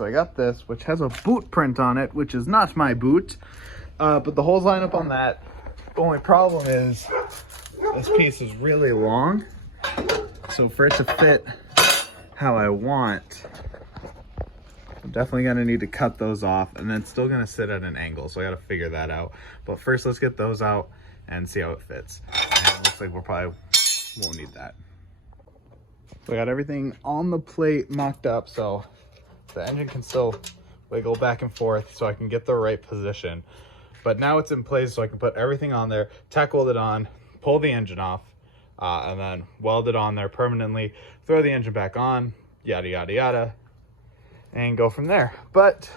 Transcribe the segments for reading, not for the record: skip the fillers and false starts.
so I got this, which has a boot print on it, which is not my boot, but the holes line up on that. The only problem is this piece is really long, so for it to fit how I want, I'm definitely gonna need to cut those off, and then it's still gonna sit at an angle, so I gotta figure that out. But first, let's get those out and see how it fits. And it looks like we'll probably won't need that. So I got everything on the plate mocked up, so the engine can still wiggle back and forth so I can get the right position. But now it's in place, so I can put everything on there, tack weld it on, pull the engine off, and then weld it on there permanently, throw the engine back on, yada, yada, yada, and go from there. But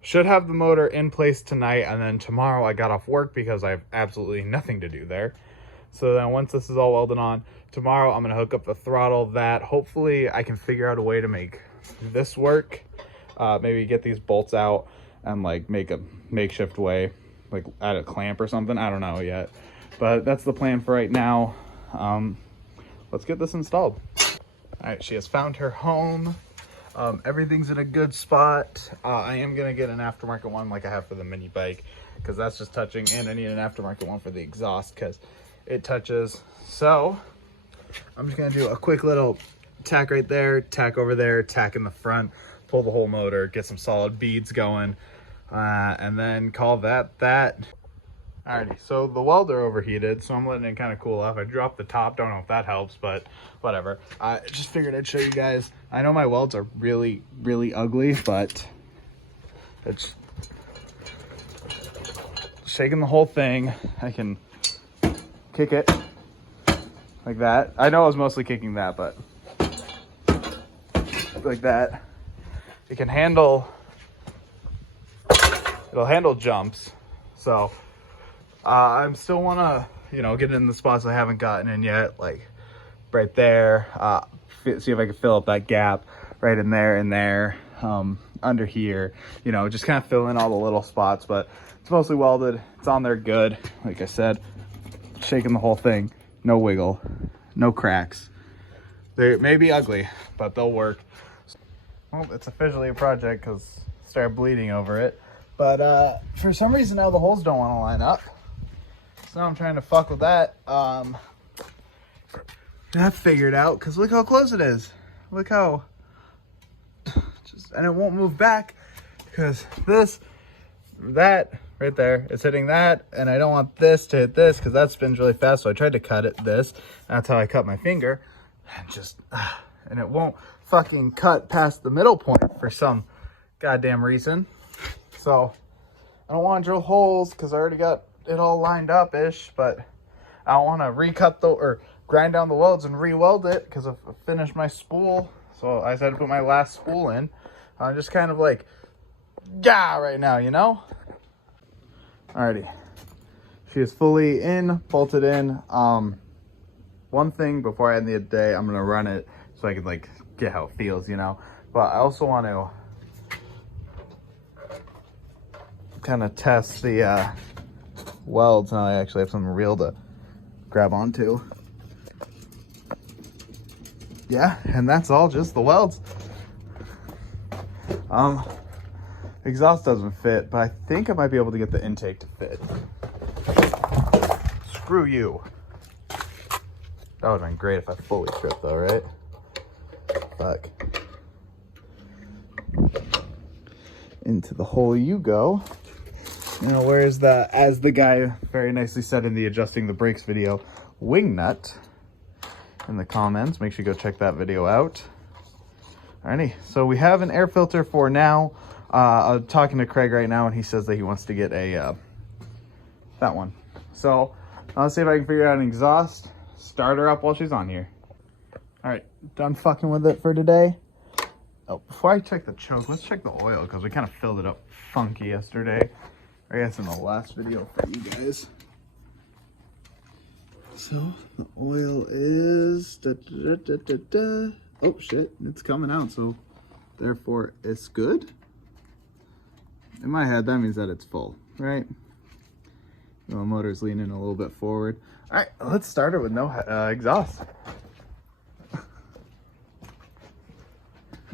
should have the motor in place tonight, and then tomorrow I got off work because I have absolutely nothing to do there. So then once this is all welded on, tomorrow I'm gonna hook up the throttle. That hopefully I can figure out a way to make this work. Maybe get these bolts out and like make a makeshift way, like add a clamp or something. I don't know yet, but that's the plan for right now. Let's get this installed. All right, she has found her home. Everything's in a good spot. I am gonna get an aftermarket one like I have for the mini bike, because that's just touching, and I need an aftermarket one for the exhaust because it touches. So I'm just gonna do a quick little tack right there, tack over there, tack in the front, pull the whole motor, get some solid beads going, and then call that that. Alrighty, so the welder overheated, so I'm letting it kind of cool off. I dropped the top, don't know if that helps, but whatever. I just figured I'd show you guys. I know my welds are really, really ugly, but it's shaking the whole thing. I can kick it like that. I know I was mostly kicking that, but like that. It can handle, it'll handle jumps. So I still want to, you know, get in the spots I haven't gotten in yet, like right there. See if I can fill up that gap right in there and there, under here, you know, just kind of fill in all the little spots. But it's mostly welded. It's on there good. Like I said, shaking the whole thing. No wiggle, no cracks. They may be ugly, but they'll work. Well, it's officially a project because I started bleeding over it. But for some reason now the holes don't want to line up. So now I'm trying to fuck with that. That figured out, because look how close it is. Look how, and it won't move back because that right there, it's hitting that, and I don't want this to hit this because that spins really fast. So I tried to cut it this. That's how I cut my finger, and just and it won't fucking cut past the middle point for some goddamn reason. So I don't want to drill holes because I already got it all lined up ish, but I don't want to recut or grind down the welds and re-weld it because I've finished my spool. So I had to put my last spool in. I'm just kind of like, yeah, right now, you know? Alrighty. She is fully in, bolted in. One thing before I end the day, I'm going to run it so I can like get how it feels, you know? But I also want to kind of test the welds. Now I actually have something real to grab onto. Yeah, and that's all, just the welds. Exhaust doesn't fit, but I think I might be able to get the intake to fit. Screw you. That would have been great if I fully stripped though, right? Fuck. Into the hole you go. Now, where's the, as the guy very nicely said in the adjusting the brakes video, wing nut in the comments. Make sure you go check that video out. Alrighty, so we have an air filter for now. I'm talking to Craig right now, and he says that he wants to get a that one. So I'll see if I can figure out an exhaust. Start her up while she's on here. Alright, done fucking with it for today. Oh, before I check the choke, let's check the oil, because we kind of filled it up funky yesterday. I guess in the last video for you guys. So the oil is oh shit, it's coming out, so therefore it's good. In my head, that means that it's full, right? The motor's leaning a little bit forward. All right, let's start it with no exhaust.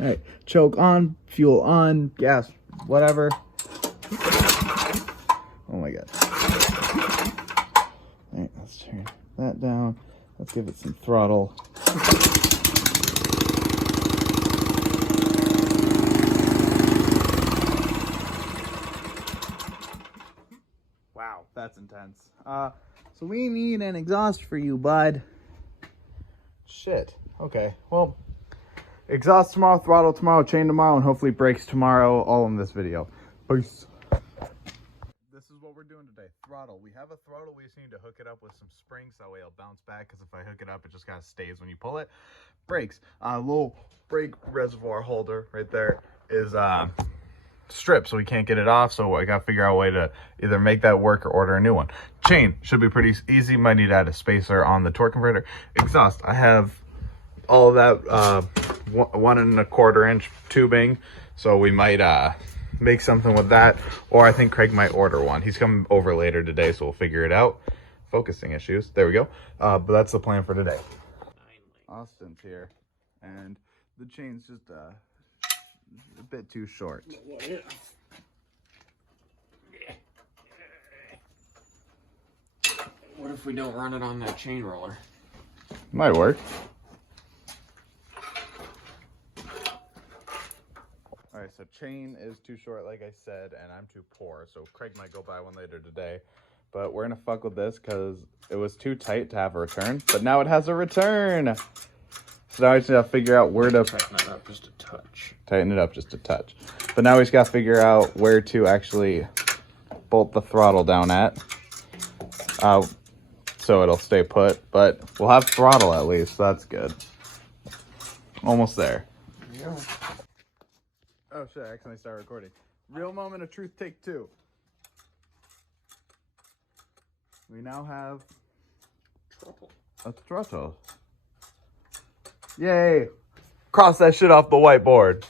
All right, choke on, fuel on, gas, whatever. Oh my God. All right, let's turn that down. Let's give it some throttle. Wow, that's intense. So we need an exhaust for you, bud. Shit. Okay, well, exhaust tomorrow, throttle tomorrow, chain tomorrow, and hopefully brakes tomorrow, all in this video. Peace. This is what we're doing today. Throttle. We have a throttle. We just need to hook it up with some springs. That way it'll bounce back, because if I hook it up, it just kind of stays when you pull it. Brakes. Little brake reservoir holder right there is strip, so we can't get it off, so I gotta figure out a way to either make that work or order a new one. Chain should be pretty easy. Might need to add a spacer on the torque converter. Exhaust, I have all of that 1 1/4 inch tubing, so we might make something with that, or I think Craig might order one. He's coming over later today, so we'll figure it out. Focusing issues, there we go. But that's the plan for today. Austin's here, and the chain's just a bit too short. What if we don't run it on that chain roller? Might work. Alright, so chain is too short, like I said, and I'm too poor, so Craig might go buy one later today. But we're gonna fuck with this because it was too tight to have a return, but now it has a return. So now we just gotta figure out where to tighten it up just a touch. Tighten it up just a touch. But now we just gotta figure out where to actually bolt the throttle down at. So it'll stay put, but we'll have throttle at least, so that's good. Almost there. Yeah. Oh shit, I accidentally started recording. Real moment of truth, take 2. We now have a throttle. Yay! Cross that shit off the whiteboard.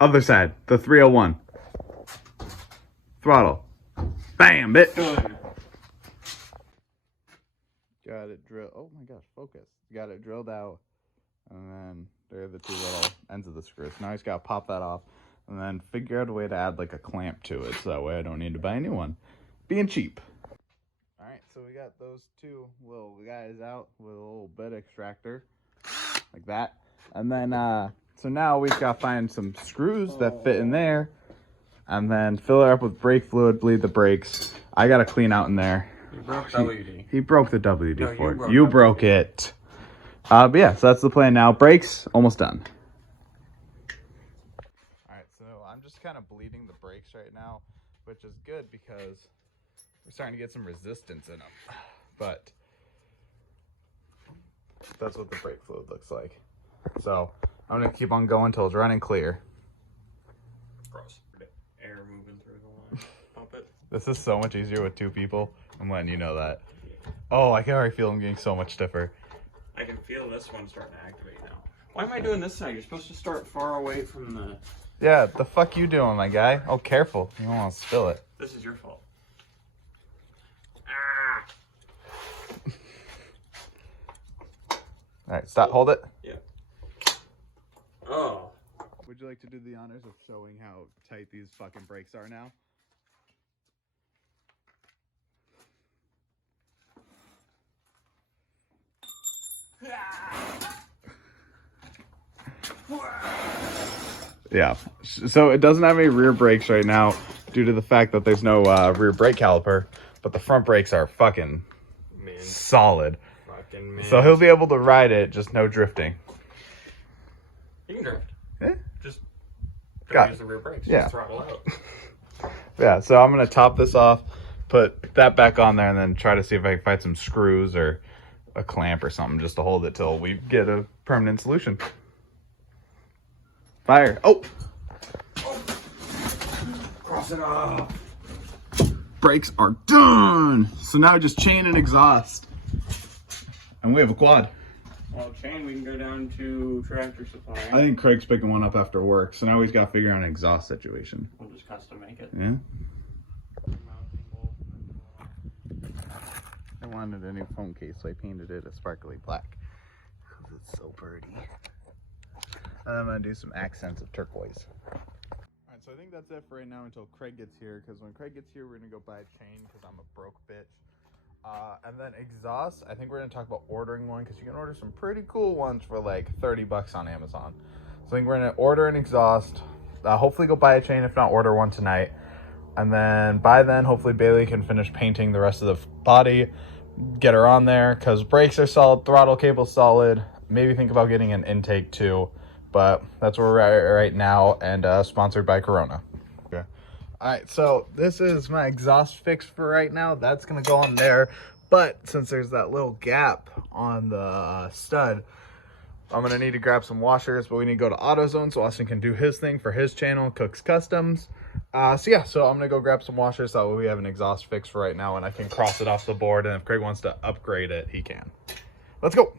Other side, the 301. Throttle. Bam, bitch! Got it drilled. Oh my gosh, focus. Got it drilled out. And then there are the 2 little ends of the screws. Now I just gotta pop that off and then figure out a way to add like a clamp to it, so that way I don't need to buy a new one. Being cheap. Alright, so we got those 2 little guys out with a little bed extractor. Like that. And then, so now we've got to find some screws that fit in there. And then fill it up with brake fluid, bleed the brakes. I gotta clean out in there. You broke WD. He broke the WD No, for you it. You broke it. But yeah, so that's the plan now. Brakes, almost done. Alright, so I'm just kind of bleeding the brakes right now, which is good because we're starting to get some resistance in them. But that's what the brake fluid looks like. So I'm gonna keep on going until it's running clear. Gross. Air moving through the line. Pump it. This is so much easier with 2 people. I'm letting you know that. Oh, I can already feel them getting so much stiffer. I can feel this one starting to activate now. Why am I doing this side? You're supposed to start far away from the... Yeah, the fuck you doing, my guy? Oh, careful. You don't want to spill it. This is your fault. Ah! Alright, stop. Hold it. Yeah. Oh. Would you like to do the honors of showing how tight these fucking brakes are now? Yeah, so it doesn't have any rear brakes right now due to the fact that there's no rear brake caliper, but the front brakes are fucking solid. Fucking man. So he'll be able to ride it, just no drifting. You can drift. Yeah. Just Got use the rear brakes. Yeah. Just throttle out. Yeah, so I'm going to top this off, put that back on there, and then try to see if I can find some screws or a clamp or something just to hold it till we get a permanent solution. Fire. Oh! Cross it off. Brakes are done! So now just chain and exhaust. And we have a quad. Well, chain, we can go down to Tractor Supply. I think Craig's picking one up after work, so now he's got to figure out an exhaust situation. We'll just custom make it. Yeah? I wanted a new phone case, so I painted it a sparkly black. So pretty. And I'm gonna do some accents of turquoise. Alright, so I think that's it for right now until Craig gets here, because when Craig gets here, we're gonna go buy a chain, because I'm a broke bitch. And then exhaust, I think we're gonna talk about ordering one, because you can order some pretty cool ones for like 30 bucks on Amazon. So I think we're gonna order an exhaust, hopefully go buy a chain, if not order one tonight. And then by then, hopefully Bailey can finish painting the rest of the body, get her on there, because brakes are solid, throttle cable's solid. Maybe think about getting an intake too. But that's where we're at right now, and sponsored by Corona. Okay. All right, so this is my exhaust fix for right now. That's gonna go on there, but since there's that little gap on the stud, I'm gonna need to grab some washers, but we need to go to AutoZone so Austin can do his thing for his channel, Cooks Customs. So I'm gonna go grab some washers so that way we have an exhaust fix for right now, and I can cross it off the board, and if Craig wants to upgrade it, he can. Let's go.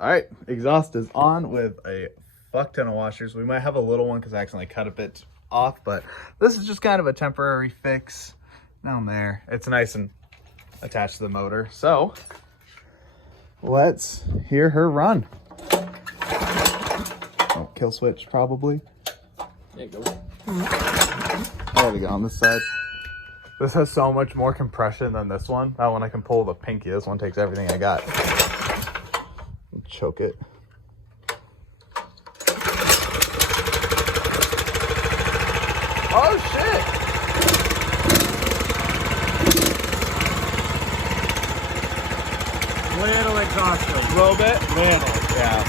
All right, exhaust is on with a fuck ton of washers. We might have a little one because I accidentally cut a bit off, but this is just kind of a temporary fix down there. It's nice and attached to the motor. So let's hear her run. Oh, kill switch probably. There you go. There we go on this side. This has so much more compression than this one. That one I can pull the pinky. This one takes everything I got. Choke it. Oh shit! Little exhaustion. A little bit? Little. Yeah.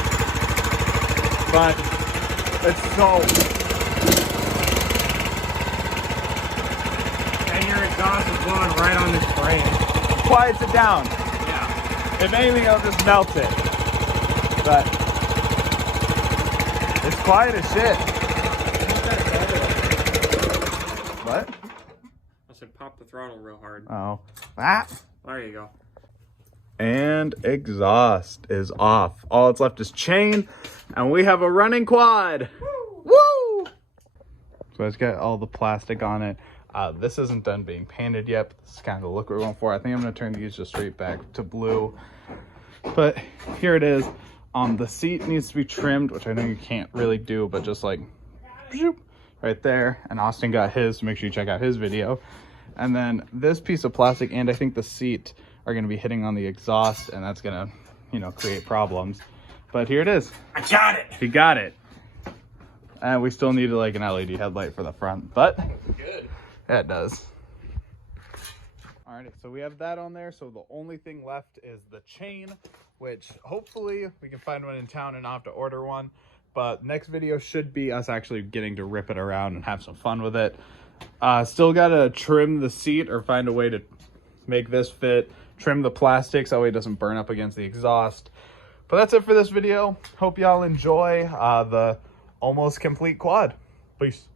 But it's so... And your exhaust is blowing right on this frame. Quiets it down. Yeah. If anything, it'll just melt it. But it's quiet as shit. What? I said pop the throttle real hard. Oh. Ah. There you go. And exhaust is off. All that's left is chain, and we have a running quad. Woo! So it's got all the plastic on it. This isn't done being painted yet, but this is kind of the look we're going for. I think I'm going to turn these just straight back to blue. But here it is. The seat needs to be trimmed, which I know you can't really do, but just like right there. And Austin got his, so make sure you check out his video. And then this piece of plastic and I think the seat are going to be hitting on the exhaust, and that's going to, you know, create problems. But here it is. I got it. He got it. And we still needed like an LED headlight for the front, but Good. yeah, it does. Alrighty, so we have that on there. So the only thing left is the chain, which hopefully we can find one in town and not have to order one. But next video should be us actually getting to rip it around and have some fun with it. Still gotta trim the seat or find a way to make this fit. Trim the plastics, that way it doesn't burn up against the exhaust. But that's it for this video. Hope y'all enjoy the almost complete quad. Peace.